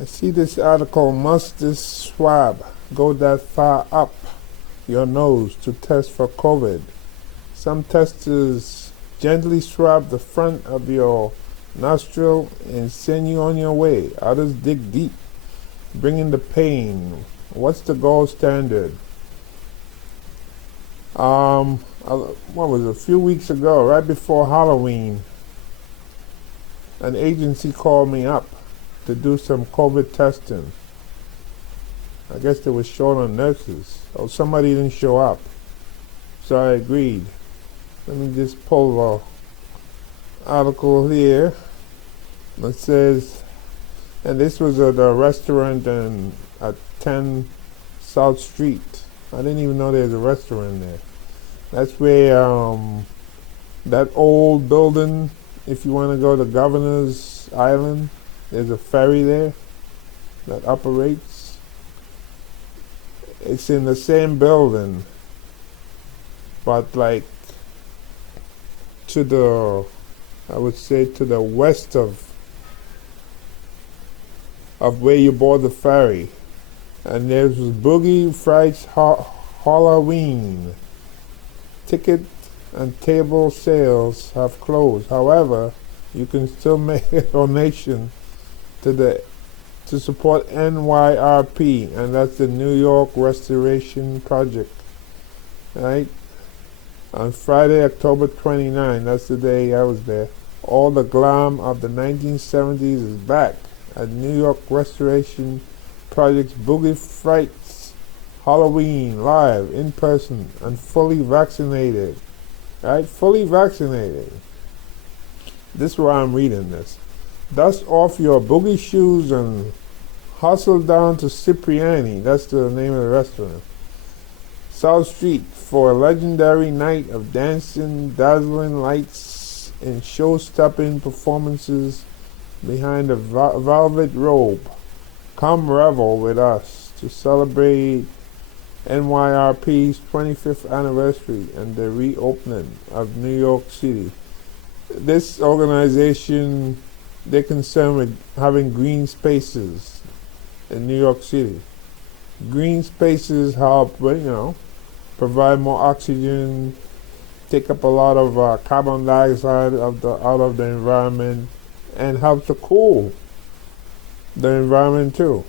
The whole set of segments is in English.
I see this article, must this swab go that far up your nose to test for COVID? Some testers gently swab the front of your nostril and send you on your way. Others dig deep, bringing the pain. What's the gold standard? What was it, a few weeks ago, right before Halloween, an agency called me up to do some COVID testing. I guess they were short on nurses, or somebody didn't show up. So I agreed. Let me just pull the article here. It says, and this was at a restaurant at 10 South Street. I didn't even know there was a restaurant there. That's where that old building, if you want to go to Governor's Island, there's a ferry there that operates. It's in the same building, but like I would say to the west of where you board the ferry. And there's Boogie Frights Halloween. Ticket and table sales have closed. However, you can still make a donation to support NYRP, and that's the New York Restoration Project. Right? On Friday, October 29, that's the day I was there, all the glam of the 1970s is back at New York Restoration Project's Boogie Frights Halloween, live, in person, and fully vaccinated. Right? Fully vaccinated. This is why I'm reading this. Dust off your boogie shoes and hustle down to Cipriani, that's the name of the restaurant, South Street, for a legendary night of dancing, dazzling lights, and show-stopping performances behind a velvet robe. Come revel with us to celebrate NYRP's 25th anniversary and the reopening of New York City. This organization, they're concerned with having green spaces in New York City. Green spaces help, provide more oxygen, take up a lot of carbon dioxide out of the environment, and help to cool the environment too.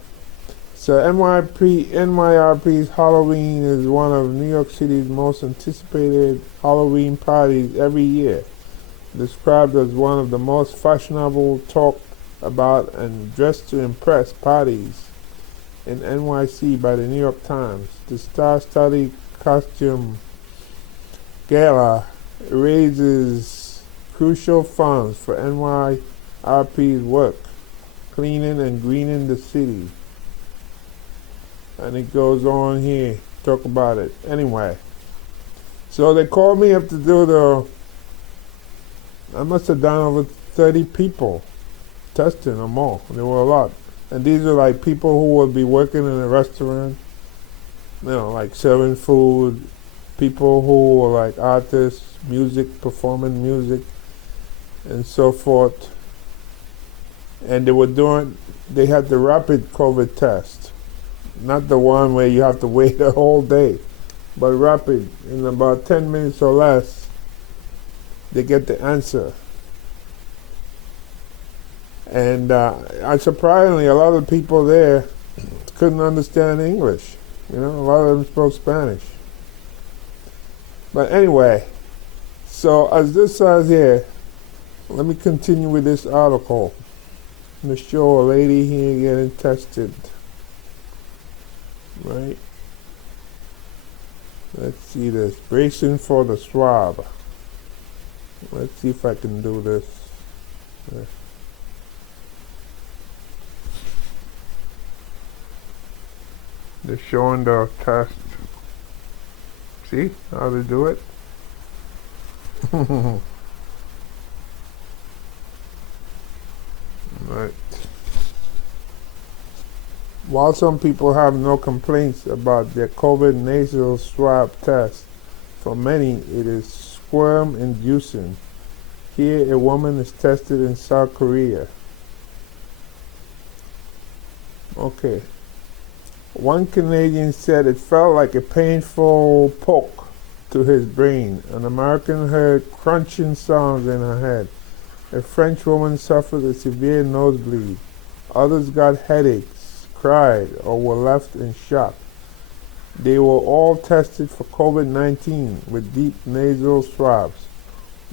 So NYRP's Halloween is one of New York City's most anticipated Halloween parties every year. Described as one of the most fashionable, talked about, and dressed to impress parties in NYC by the New York Times. The star-studded costume gala raises crucial funds for NYRP's work, cleaning and greening the city. And it goes on here, talk about it. Anyway, so they called me up to do I must have done over 30 people testing or more. There were a lot. And these are like people who would be working in a restaurant, like serving food, people who were like artists, performing music, and so forth. And they had the rapid COVID test. Not the one where you have to wait a whole day, but rapid. In about 10 minutes or less, they get the answer. And surprisingly, a lot of people there couldn't understand English. A lot of them spoke Spanish. But anyway, so as this says here, let me continue with this article. I'm going to show a lady here getting tested. Right? Let's see this. Bracing for the swab. Let's see if I can do this. They're showing the test. See how to do it? Right. While some people have no complaints about their COVID nasal swab test, for many it is squirm-inducing. Here a woman is tested in South Korea. Okay. One Canadian said it felt like a painful poke to his brain. An American heard crunching sounds in her head. A French woman suffered a severe nosebleed. Others got headaches, cried, or were left in shock. They were all tested for COVID-19 with deep nasal swabs.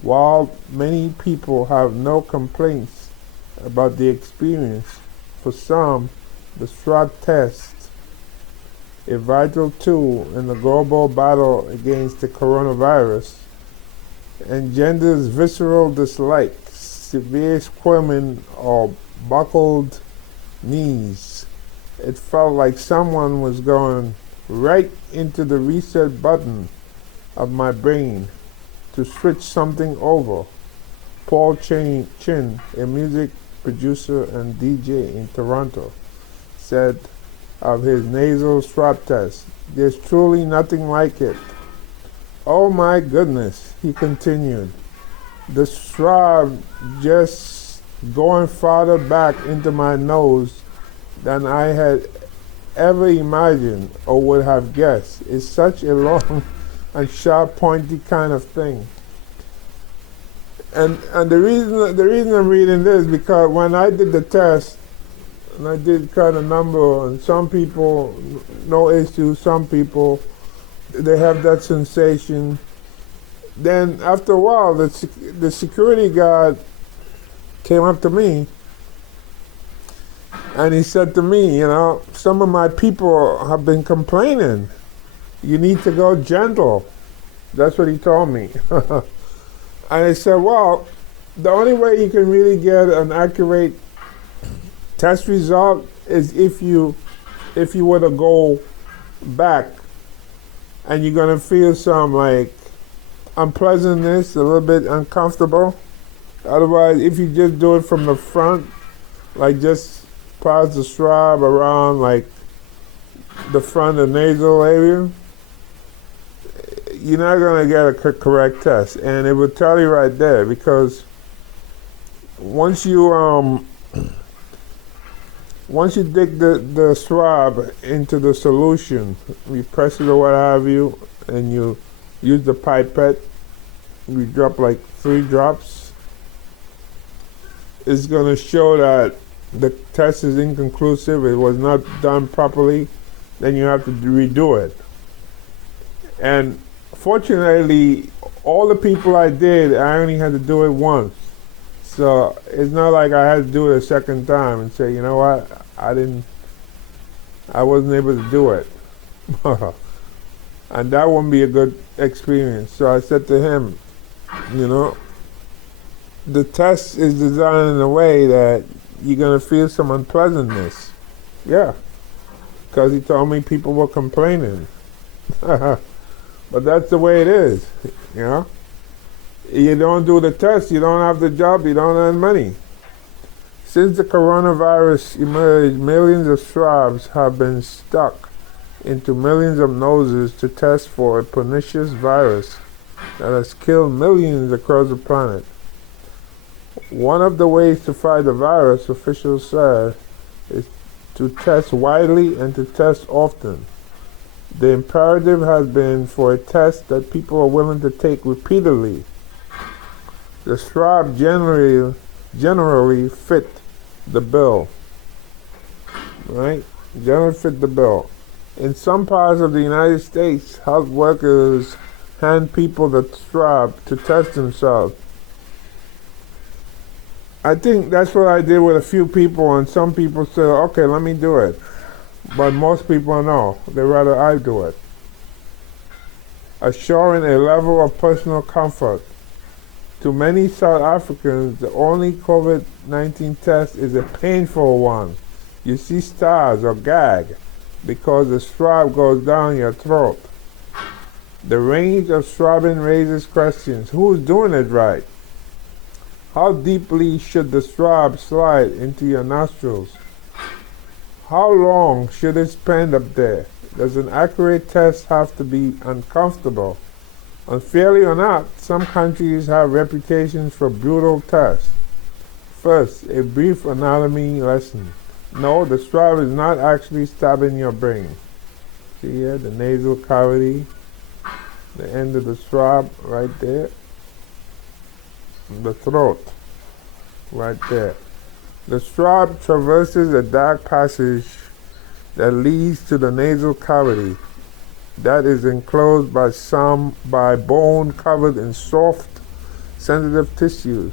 While many people have no complaints about the experience, for some, the swab test, a vital tool in the global battle against the coronavirus, engenders visceral dislike, severe squirming, or buckled knees. It felt like someone was going right into the reset button of my brain to switch something over. Paul Chin, a music producer and DJ in Toronto, said of his nasal swab test, "There's truly nothing like it." "Oh my goodness," he continued, "the swab just going farther back into my nose than I had ever imagined or would have guessed. It's such a long and sharp, pointy kind of thing." And the reason I'm reading this is because when I did the test, and I did kind of number, and some people no issue, some people they have that sensation. Then after a while, the security guard came up to me and he said to me, "You know, some of my people have been complaining. You need to go gentle." That's what he told me. And I said, "Well, the only way you can really get an accurate test result is if you were to go back, and you're gonna feel some like unpleasantness, a little bit uncomfortable. Otherwise, if you just do it from the front, like just pass the swab around like the front of the nasal area, you're not going to get a correct test." And it will tell you right there, because once you dig the swab into the solution, you press it or what have you, and you use the pipette, you drop like 3 drops, it's going to show that the test is inconclusive, it was not done properly, then you have to redo it. And fortunately, all the people I did, I only had to do it once. So it's not like I had to do it a second time and say, "You know what, I wasn't able to do it." And that wouldn't be a good experience. So I said to him, you know, the test is designed in a way that you're going to feel some unpleasantness. Yeah, because he told me people were complaining. But that's the way it is, you know. You don't do the test, you don't have the job, you don't earn money. Since the coronavirus emerged, millions of swabs have been stuck into millions of noses to test for a pernicious virus that has killed millions across the planet. One of the ways to fight the virus, officials said, is to test widely and to test often. The imperative has been for a test that people are willing to take repeatedly. The swab generally fit the bill, right? Generally fit the bill. In some parts of the United States, health workers hand people the swab to test themselves. I think that's what I did with a few people, and some people said, "Okay, let me do it." But most people no, they rather I do it. Assuring a level of personal comfort. To many South Africans, the only COVID-19 test is a painful one. You see stars or gag because the swab goes down your throat. The range of swabbing raises questions. Who's doing it right? How deeply should the swab slide into your nostrils? How long should it spend up there? Does an accurate test have to be uncomfortable? Unfairly or not, some countries have reputations for brutal tests. First, a brief anatomy lesson. No, the swab is not actually stabbing your brain. See here, the nasal cavity, the end of the swab right there, the throat right there. The swab traverses a dark passage that leads to the nasal cavity that is enclosed by bone covered in soft, sensitive tissues.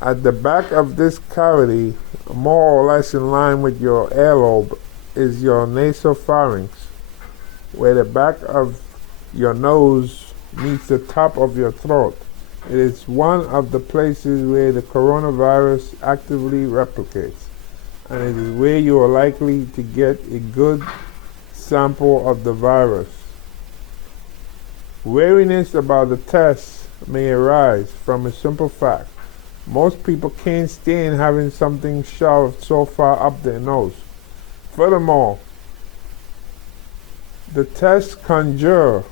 At the back of this cavity, more or less in line with your earlobe, is your nasopharynx, where the back of your nose meets the top of your throat. It is one of the places where the coronavirus actively replicates, and it is where you are likely to get a good sample of the virus. Wariness about the test may arise from a simple fact. Most people can't stand having something shoved so far up their nose. Furthermore, the tests conjure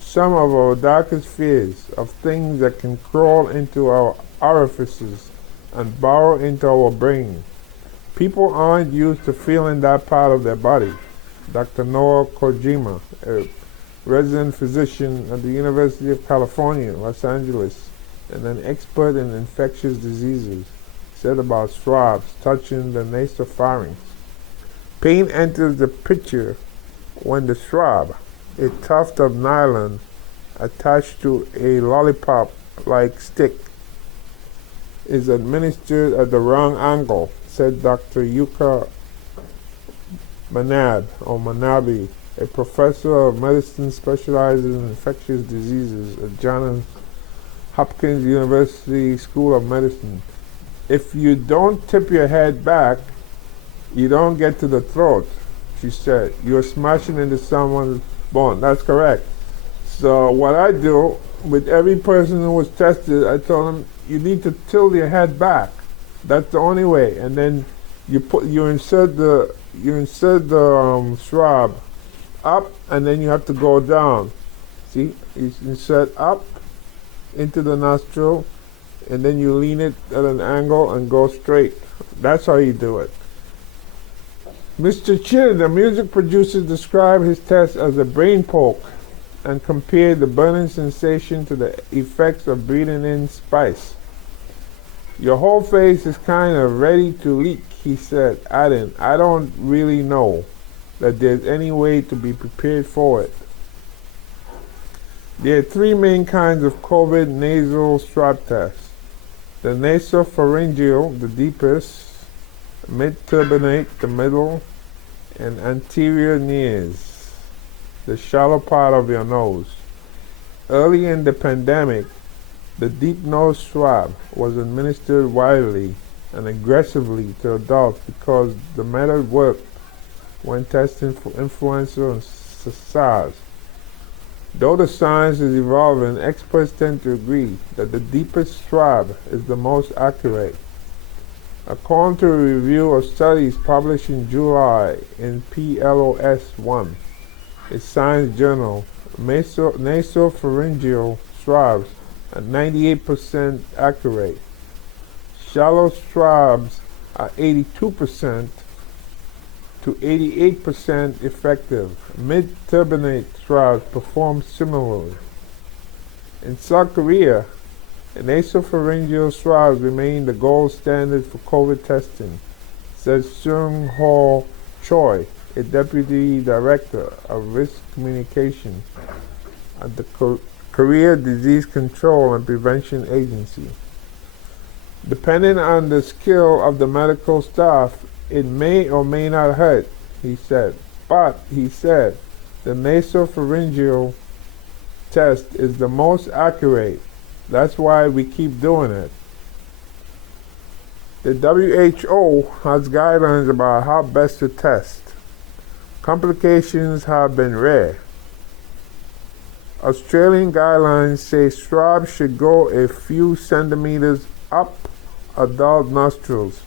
some of our darkest fears of things that can crawl into our orifices and burrow into our brain. People aren't used to feeling that part of their body. Dr. Noah Kojima, a resident physician at the University of California, Los Angeles, and an expert in infectious diseases, said about swabs touching the nasopharynx. Pain enters the picture when the swab, a tuft of nylon attached to a lollipop-like stick, is administered at the wrong angle, said Dr. Yuka Manabi, a professor of medicine specializing in infectious diseases at Johns Hopkins University School of Medicine. If you don't tip your head back, you don't get to the throat, she said. You're smashing into someone's bone. That's correct. So what I do with every person who was tested, I told them, you need to tilt your head back. That's the only way. And then you insert the swab up, and then you have to go down. See, you insert up into the nostril, and then you lean it at an angle and go straight. That's how you do it. Mr. Chin, the music producer, described his test as a brain poke and compared the burning sensation to the effects of breathing in spice. Your whole face is kind of ready to leak, he said, adding, I don't really know that there's any way to be prepared for it. There are three main kinds of COVID nasal swab tests. The nasopharyngeal, the deepest, mid-turbinate, the middle, and anterior nares, the shallow part of your nose. Early in the pandemic, the deep nose swab was administered widely and aggressively to adults because the method worked when testing for influenza and SARS. Though the science is evolving, experts tend to agree that the deepest swab is the most accurate. According to a review of studies published in July in PLOS One, a science journal, nasopharyngeal swabs are 98% accurate. Shallow swabs are 82% to 88% effective. Mid-turbinate swabs perform similarly. In South Korea, nasopharyngeal swabs remain the gold standard for COVID testing, said Seung-Ho Choi, a deputy director of risk communication at the Korea Disease Control and Prevention Agency. Depending on the skill of the medical staff, it may or may not hurt, he said. But, he said, the nasopharyngeal test is the most accurate. That's why we keep doing it. The WHO has guidelines about how best to test. Complications have been rare. Australian guidelines say swabs should go a few centimeters up adult nostrils.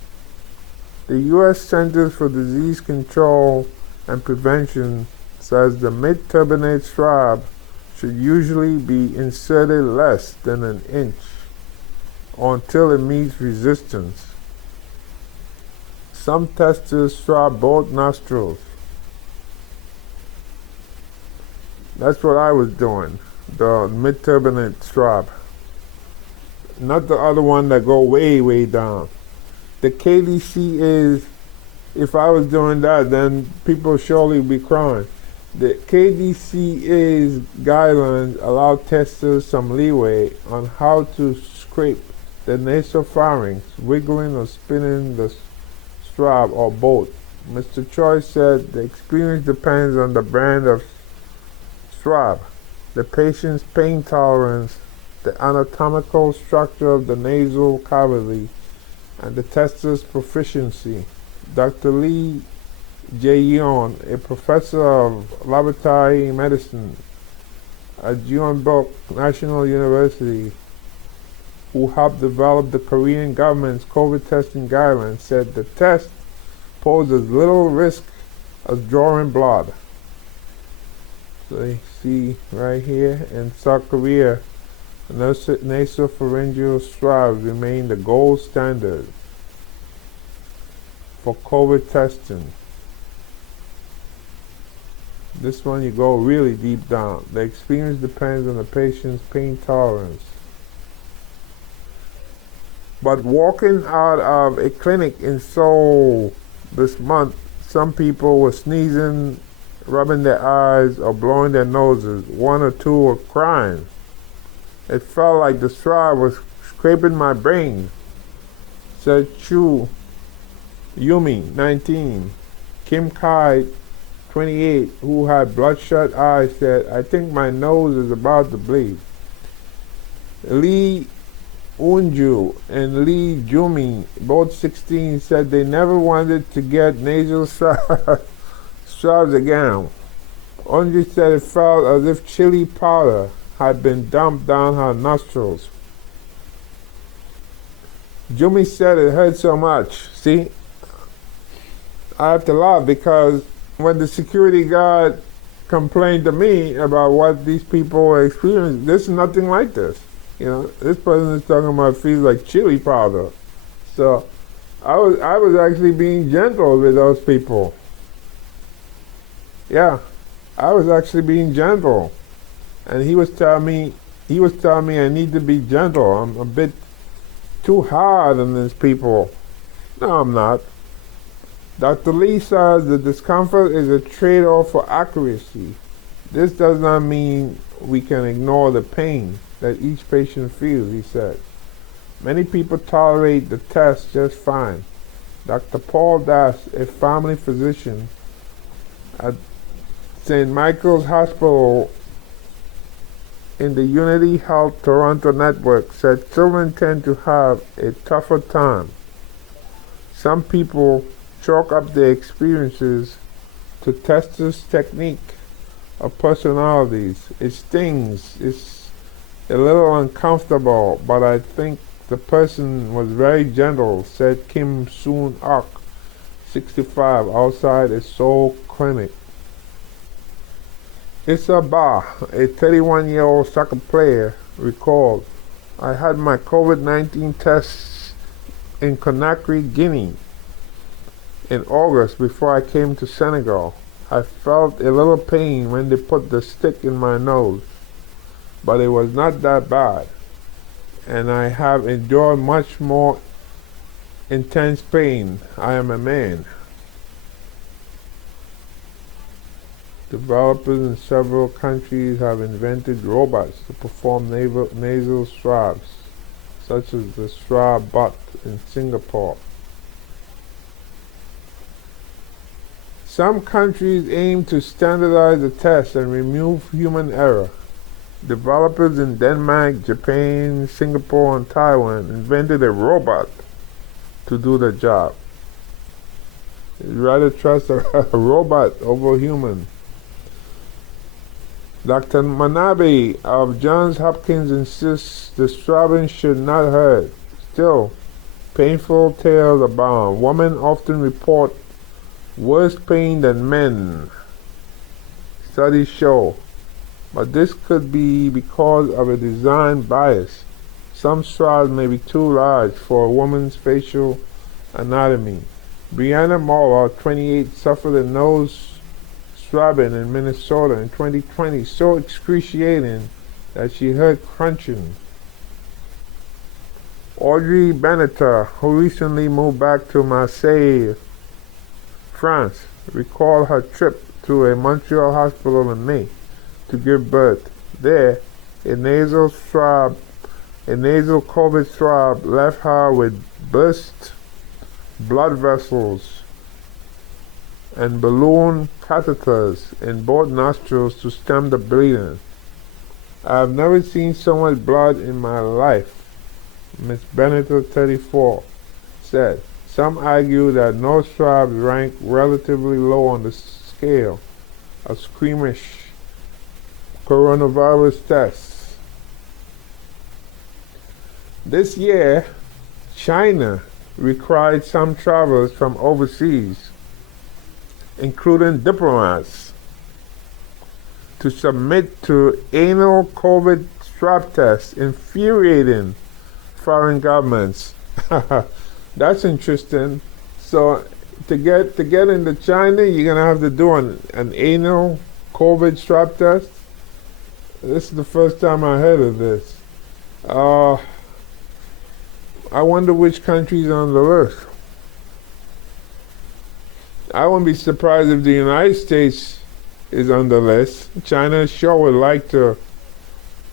The U.S. Centers for Disease Control and Prevention says the mid-turbinate swab should usually be inserted less than an inch until it meets resistance. Some testers swab both nostrils. That's what I was doing, the mid-turbinate swab. Not the other one that go way, way down. The KDC is, if I was doing that, then people surely would be crying. The KDCA's guidelines allow testers some leeway on how to scrape the nasopharynx, wiggling or spinning the swab or both. Mr. Choi said the experience depends on the brand of swab, the patient's pain tolerance, the anatomical structure of the nasal cavity, and the tester's proficiency. Dr. Lee Jae-yeon, a professor of laboratory medicine at Jeonbuk National University, who helped develop the Korean government's COVID testing guidelines, said the test poses little risk of drawing blood. So you see right here in South Korea, nasopharyngeal swabs remain the gold standard for COVID testing. This one you go really deep down. The experience depends on the patient's pain tolerance. But walking out of a clinic in Seoul this month, some people were sneezing, rubbing their eyes, or blowing their noses. One or two were crying. It felt like the swab was scraping my brain, said Chu Yumi, 19. Kim Kai, 28, who had bloodshot eyes, said, I think my nose is about to bleed. Lee Unju and Lee Jumi, both 16, said they never wanted to get nasal swabs again. Unju said it felt as if chili powder had been dumped down her nostrils. Jumi said it hurt so much. See, I have to laugh because when the security guard complained to me about what these people were experiencing, this is nothing like this. You know, this person is talking about feels like chili powder. So I was actually being gentle with those people. Yeah, I was actually being gentle. And he was telling me I need to be gentle. I'm a bit too hard on these people. No, I'm not. Dr. Lee says the discomfort is a trade-off for accuracy. This does not mean we can ignore the pain that each patient feels, he said. Many people tolerate the test just fine. Dr. Paul Das, a family physician at St. Michael's Hospital in the Unity Health Toronto network, said children tend to have a tougher time. Some people chalk up their experiences to testers' technique of personalities. It stings, it's a little uncomfortable, but I think the person was very gentle, said Kim Soon-ok, 65, outside a Seoul clinic. Issa Ba, a 31-year-old soccer player, recalled, I had my COVID-19 tests in Conakry, Guinea, in August before I came to Senegal. I felt a little pain when they put the stick in my nose, but it was not that bad, and I have endured much more intense pain. I am a man. Developers in several countries have invented robots to perform nasal swabs, such as the Swab bot in Singapore. Some countries aim to standardize the test and remove human error. Developers in Denmark, Japan, Singapore, and Taiwan invented a robot to do the job. You'd rather trust a robot over human. Dr. Manabe of Johns Hopkins insists the swabbing should not hurt. Still, painful tales abound. Women often report worse pain than men, studies show. But this could be because of a design bias. Some swabs may be too large for a woman's facial anatomy. Brianna Moore, 28, suffered a nose swabbing in Minnesota in 2020, so excruciating that she heard crunching. Audrey Benetta, who recently moved back to Marseille, France, recalled her trip to a Montreal hospital in May to give birth. There, a nasal COVID swab left her with burst blood vessels and balloon catheters in both nostrils to stem the bleeding. I have never seen so much blood in my life, Ms. Bennett, 34, said. Some argue that nose swabs rank relatively low on the scale of squeamish coronavirus tests. This year, China required some travelers from overseas, including diplomats, to submit to annual COVID swab tests, infuriating foreign governments. That's interesting. So to get into China, you're gonna have to do an annual COVID swab test. This is the first time I heard of this. I wonder which country's on the list. I wouldn't be surprised if the United States is on the list. China sure would like to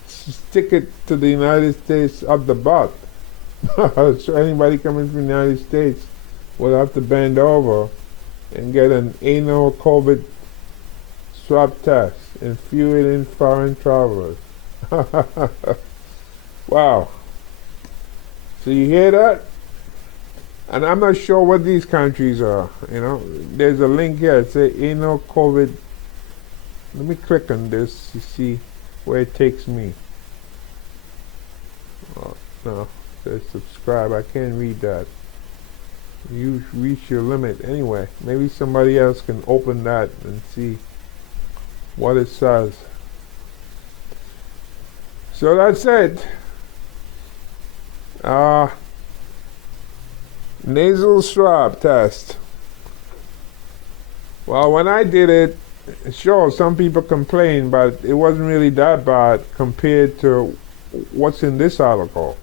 stick it to the United States up the butt. So anybody coming from the United States will have to bend over and get an annual COVID swab test, infuriating foreign travelers. Wow. So you hear that? And I'm not sure what these countries are. There's a link here. It says annual COVID. Let me click on this to see where it takes me. Oh, no, it says subscribe. I can't read that. You reach your limit. Anyway, maybe somebody else can open that and see what it says. So that's it. Nasal swab test. Well, when I did it, sure, some people complained, but it wasn't really that bad compared to what's in this article.